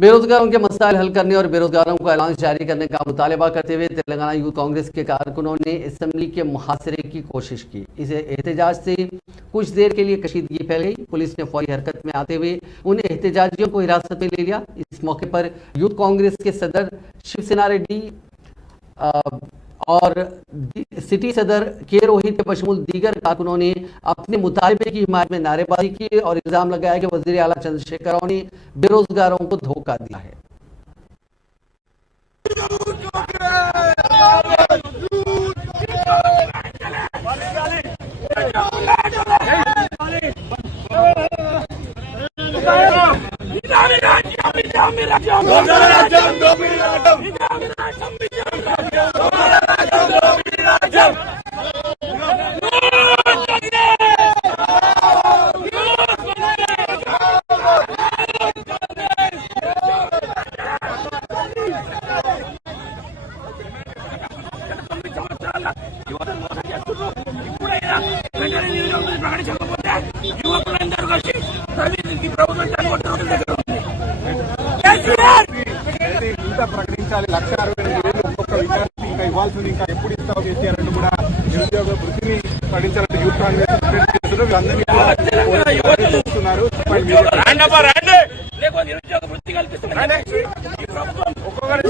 बेरोजगारों के मसाइल हल करने और बेरोजगारों को ऐलान जारी करने का मुतालबा करते हुए तेलंगाना यूथ कांग्रेस के कारकुनों ने असेंबली के मुहासरे की कोशिश की। इस एहतजाज से कुछ देर के लिए कशीदगी फैल गई। पुलिस ने फौरी हरकत में आते हुए उन एहतजाजियों को हिरासत में ले लिया। इस मौके पर यूथ कांग्रेस के सदर शिवसेना रेड्डी और सिटी सदर के रोहित के बशमूल दीगर कारकुनों ने अपने मुतालबे की हिमायत में नारेबाजी की और इल्जाम लगाया कि वजीर आला चंद्रशेखर राव ने बेरोजगारों को धोखा दिया है। ప్రకటించాలి 1,68,000 ఒక్కొక్క విద్యార్థి ఇంకా ఇవ్వాల్సింది ఇంకా ఎప్పుడు ఇస్తావు కేసీఆర్ అని కూడా నిరుద్యోగ వృత్తిని ప్రకటించాలంటే యూత్ కాంగ్రెస్ వీళ్ళందరినీ చూస్తున్నారు। ఒక్కొక్కటి